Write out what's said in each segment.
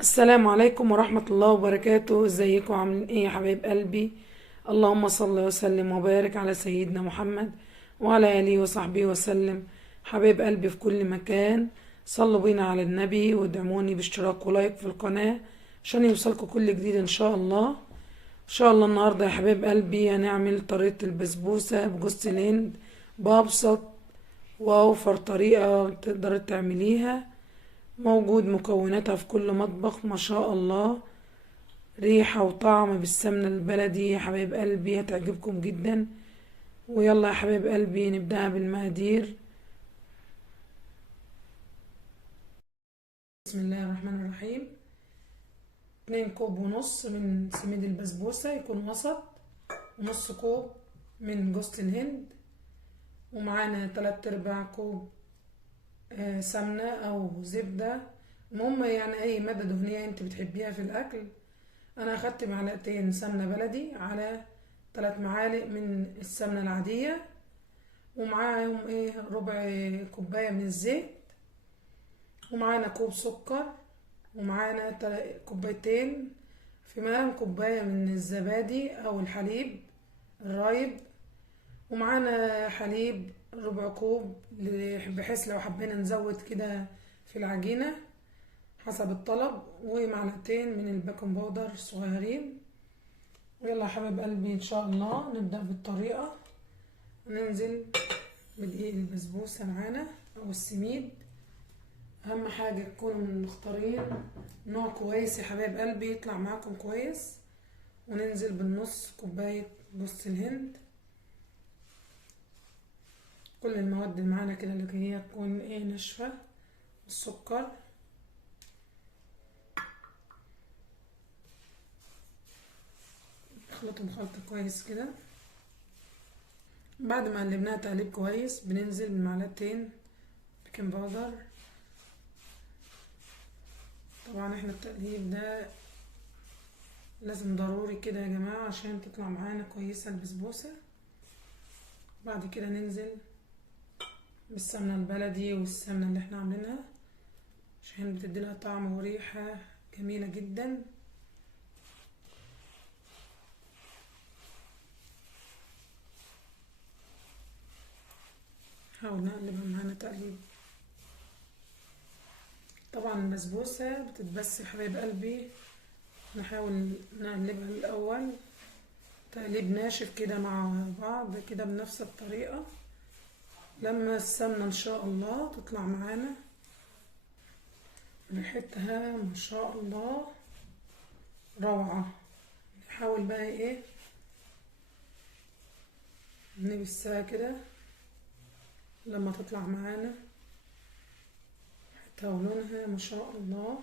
السلام عليكم ورحمة الله وبركاته. ازيكم عاملين ايه يا حبايب قلبي؟ اللهم صل وسلم وبارك على سيدنا محمد وعلى آله وصحبه وسلم. حبايب قلبي في كل مكان، صلوا بينا على النبي وادعموني باشتراك ولايك في القناة عشان يوصلكم كل جديد ان شاء الله. ان شاء الله النهاردة يا حبايب قلبي هنعمل طريقة البسبوسة بجوز الهند بأبسط وأوفر طريقة تقدر تعمليها. موجود مكوناتها في كل مطبخ ما شاء الله، ريحة وطعم بالسمنة البلدي يا حبايب قلبي هتعجبكم جدا. ويلا يا حبايب قلبي نبدأها بالمقادير. بسم الله الرحمن الرحيم. 2 كوب ونص من سميد البسبوسة يكون وسط، ونص كوب من جوز الهند، ومعانا 3/4 كوب سمنة أو زبدة، المهم يعني أي مادة دهنية انت بتحبيها في الأكل. انا اخدت معلقتين سمنة بلدي على 3 معالق من السمنة العادية، ومعاهم ربع كوباية من الزيت، ومعانا كوب سكر، ومعانا كوبايتين في مقام كوباية من الزبادي او الحليب الرايب، ومعانا حليب ربع كوب بحيث لو حبينا نزود كده في العجينة حسب الطلب، ومعلقتين من البيكنج باودر صغيرين. ويلا يا حبايب قلبي ان شاء الله نبدأ بالطريقة. ننزل بدقيق البسبوسة معانا او السميد، اهم حاجة تكونوا مختارين نوع كويس يا حبايب قلبي يطلع معاكم كويس. وننزل بالنص كوباية جوز الهند، كل المواد اللي معانا كده اللي هي تكون ناشفة، السكر، نخلطهم خلطة كويس كده. بعد ما قلبناها تقليب كويس بننزل بمعلقتين بيكنج باودر. طبعا احنا التقليب ده لازم ضروري كده يا جماعة عشان تطلع معانا كويسة البسبوسة. بعد كده ننزل بالسمنة البلدي والسمنة اللي احنا عاملينها عشان بتديلها طعم وريحة جميلة جدا. نحاول نقلبها معانا تقليب. طبعا البسبوسة بتتبس يا حبايب قلبي، نحاول نقلبها الأول تقليب ناشف كده مع بعض كده بنفس الطريقة، لما السمنة ان شاء الله تطلع معانا ريحتها ما شاء الله روعة. نحاول بقى نبسها كده لما تطلع معانا ريحتها ولونها ما شاء الله.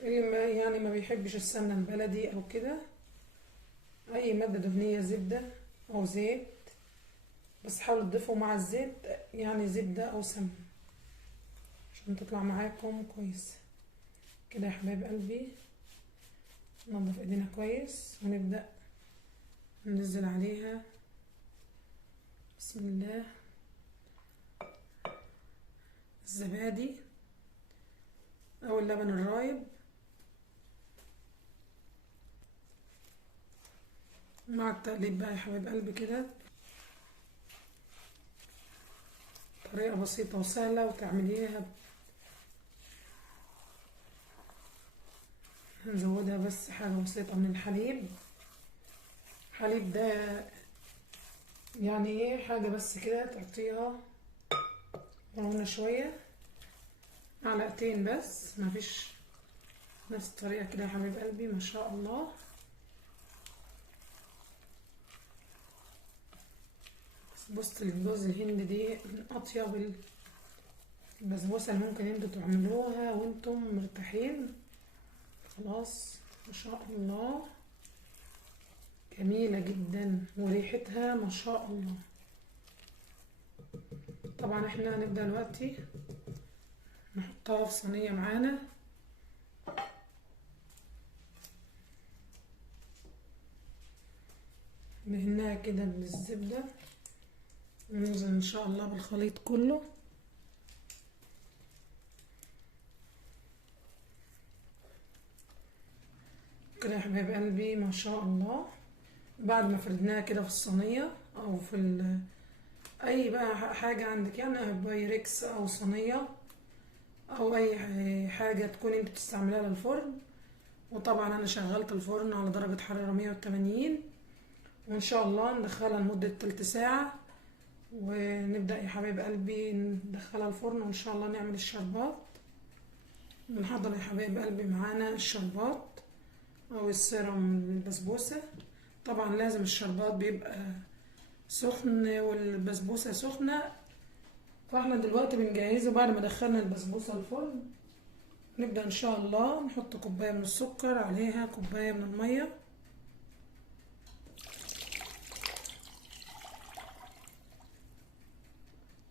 اللي ما بيحبش السمنة البلدي او كده، اي مادة دهنية زبدة او زيت، بس حاولوا تضيفوا مع الزيت يعني زبدة او سمنة عشان تطلع معاكم كويس كده يا حبايب قلبي. ننضف ايدينا كويس ونبدأ ننزل عليها بسم الله الزبادي او اللبن الرايب مع التقليب بقى يا حبايب قلبي كده. طريقة بسيطة وسهلة وتعمليها. هنزودها بس حاجة بسيطة من الحليب. الحليب ده يعني حاجة بس كده تعطيها مرونة شوية، معلقتين بس مفيش. نفس الطريقة كده يا حبايب قلبي ما شاء الله. بص الجوز الهند دي من أطيب البسبوسة اللي ممكن انتوا تعملوها وانتم مرتاحين. خلاص ما شاء الله جميلة جدا وريحتها ما شاء الله. طبعا احنا هنبدأ دلوقتي نحطها في صينية معانا. دهناها كده بالزبدة وننزل ان شاء الله بالخليط كله. كده يا حبايب قلبي ما شاء الله. بعد ما فردناها كده في الصينية او في اي بقى حاجة عندك، يعني بايركس او صينية او اي حاجة تكون انت بتستعملها للفرن. وطبعا انا شغلت الفرن على درجة حرارة 180، وان شاء الله ندخلها لمدة تلت ساعة ونبدأ يا حبايب قلبي ندخلها الفرن، وان شاء الله نعمل الشربات. بنحضر يا حبايب قلبي معانا الشربات او السيرم للبسبوسة. طبعا لازم الشربات بيبقى سخن والبسبوسة سخنة. فاحنا دلوقتي بنجهزه بعد ما دخلنا البسبوسة الفرن. نبدأ ان شاء الله نحط كوباية من السكر عليها كوباية من المية،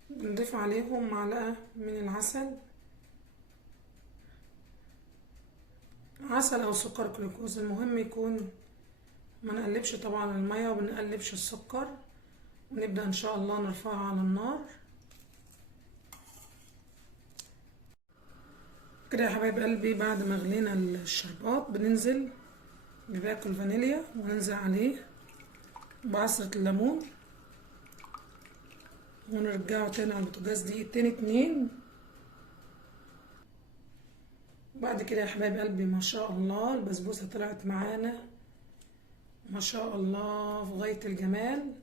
نضيف عليهم معلقة من العسل، عسل او سكر جلوكوز، المهم يكون ما نقلبش طبعا المية وبنقلبش السكر. ونبدأ ان شاء الله نرفعها على النار كده يا حبايب قلبي. بعد ما غلينا الشربات بننزل بباكل فانيليا وننزل عليه بعصرة الليمون، ونرجعه تاني على البوتاجاز دقيقتين اتنين. بعد كده يا حبايب قلبي ما شاء الله البسبوسة طلعت معانا ما شاء الله في غاية الجمال،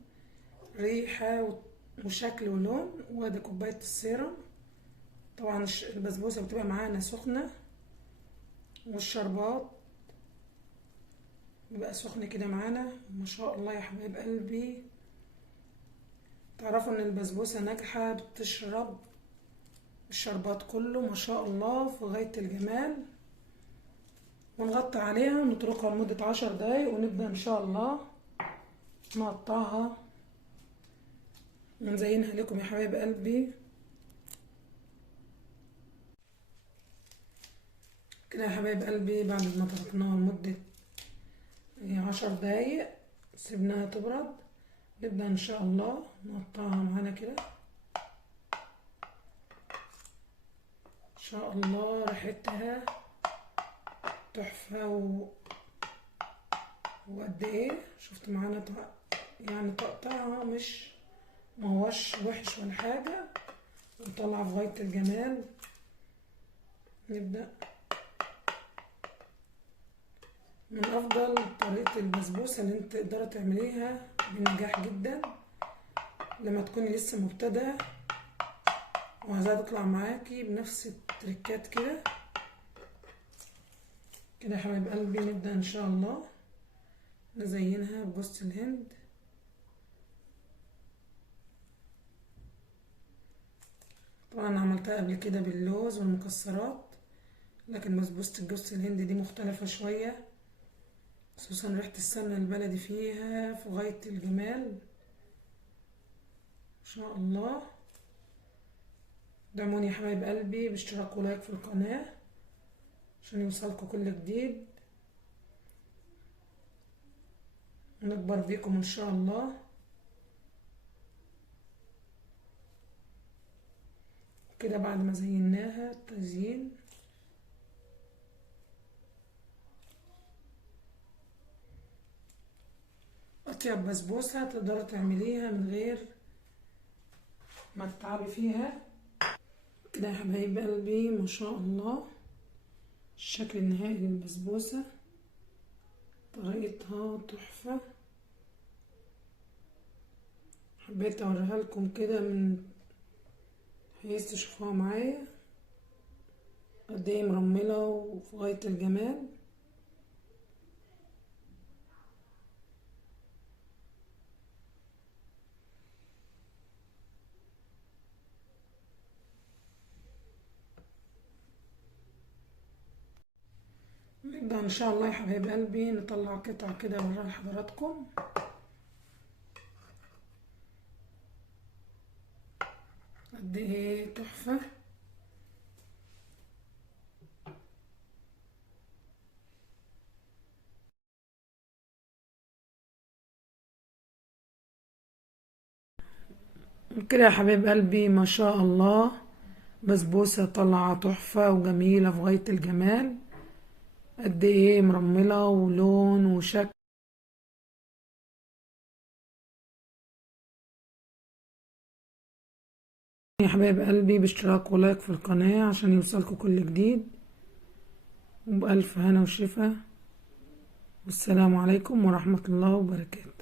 ريحة وشكل ولون. وادي كوباية السيرم. طبعا البسبوسة بتبقى معانا سخنة، والشربات بيبقى سخن كده معانا ما شاء الله يا حبايب قلبي. تعرفوا ان البسبوسة ناجحة بتشرب الشربات كله ما شاء الله في غاية الجمال. ونغطي عليها ونتركها لمدة 10 دقايق، ونبدأ ان شاء الله نقطعها ونزينها لكم يا حبايب قلبي. كده يا حبايب قلبي بعد ما تركناها لمدة 10 دقايق سيبناها تبرد، نبدأ ان شاء الله نقطعها معانا كده. ان شاء الله ريحتها تحفة وقد ايه شفت معانا يعني تقطعها مش مهوش وحش ولا حاجة، وطلع في غاية الجمال. نبدأ من افضل طريقة البسبوسة اللي انت تقدري تعمليها بنجاح جدا لما تكوني لسه مبتدئة وعايزاها تطلع معاكي بنفس التريكات كده. كده يا حبايب قلبي نبدأ ان شاء الله نزينها بجوز الهند. طبعا انا عملتها قبل كده باللوز والمكسرات، لكن بسبوسة الجوز الهند دي مختلفة شوية، خصوصا ريحة السمنة البلدي فيها في غاية الجمال ان شاء الله. دعموني يا حبايب قلبي باشتراك ولايك في القناة عشان يوصلكوا كل جديد، ونكبر بيكم ان شاء الله. كده بعد ما زيناها التزيين اطيب بسبوسة تقدري تعمليها من غير ما تتعبي فيها. كده يا حبايب قلبي ما شاء الله الشكل النهائي للبسبوسة، طريقتها تحفة. حبيت اوريها لكم كده من حيث تشوفوها معايا قد ايه مرملة وفي غاية الجمال. نبدأ ان شاء الله يا حبايب قلبي نطلع قطع كده اوريها لحضراتكم. قد ايه تحفة. كده يا حبايب قلبي ما شاء الله بسبوسة طالعة تحفة وجميلة في غاية الجمال. قد ايه مرملة ولون وشكل. يا حبايب قلبي باشتراك ولايك في القناة عشان يوصلكوا كل جديد، وبألف هنا وشفا، والسلام عليكم ورحمة الله وبركاته.